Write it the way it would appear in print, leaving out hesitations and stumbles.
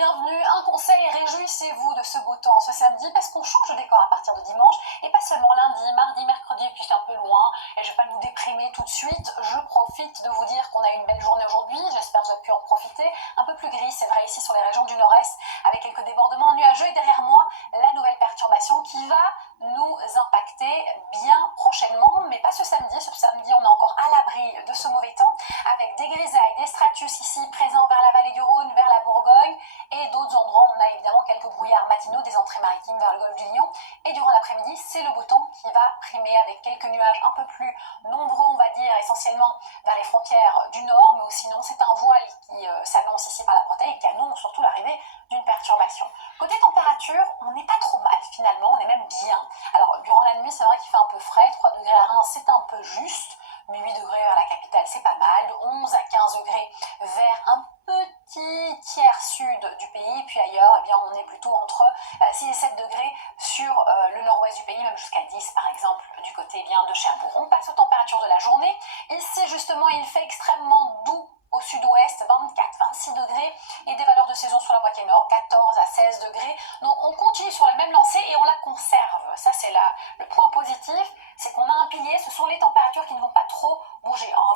bienvenue. Un conseil, réjouissez-vous de ce beau temps ce samedi parce qu'on change de décor à partir de dimanche et pas seulement lundi, mardi, mercredi et puis c'est un peu loin et je vais pas nous déprimer tout de suite. Je profite de vous dire qu'on a une belle journée aujourd'hui, j'espère que vous avez pu en profiter. Un peu plus gris, c'est vrai ici sur les régions du nord-est avec quelques débordements nuageux et derrière moi la nouvelle perturbation qui va nous impacter bien prochainement, mais pas ce samedi. Ce samedi, on est encore à l'abri de ce mauvais temps avec des grisailles, des stratus ici présents vers la vallée du Rhône, vers la Bourgogne et d'autres endroits. On a évidemment quelques brouillards matinaux des entrées maritimes vers le golfe du Lion et durant l'après-midi, c'est le beau temps qui va primer avec quelques nuages un peu plus nombreux, on va dire, essentiellement vers les frontières du nord, mais sinon c'est un voile qui s'annonce ici par la Bretagne et qui annonce surtout l'arrivée d'une perturbation. Côté température, on n'est pas trop mal finalement, on est même bien. Alors durant la nuit, c'est vrai qu'il fait un peu frais, 3 degrés à Reims, c'est un peu juste, mais 8 degrés vers la capitale, c'est pas mal, de 11 à 15 degrés vers un petit tiers sud du pays, puis ailleurs, eh bien, on est plutôt entre 6 et 7 degrés sur le nord-ouest du pays, même jusqu'à 10 par exemple du côté bien de Cherbourg. On passe aux températures de la journée. Ici justement, il fait extrêmement doux au sud-ouest, 24-26 degrés et des valeurs de saison sur la moitié nord, 14 à 16 degrés. Donc on continue sur la même lancée et on la conserve. Ça c'est le point positif, c'est qu'on a un pilier, ce sont les températures qui ne vont pas trop bouger. En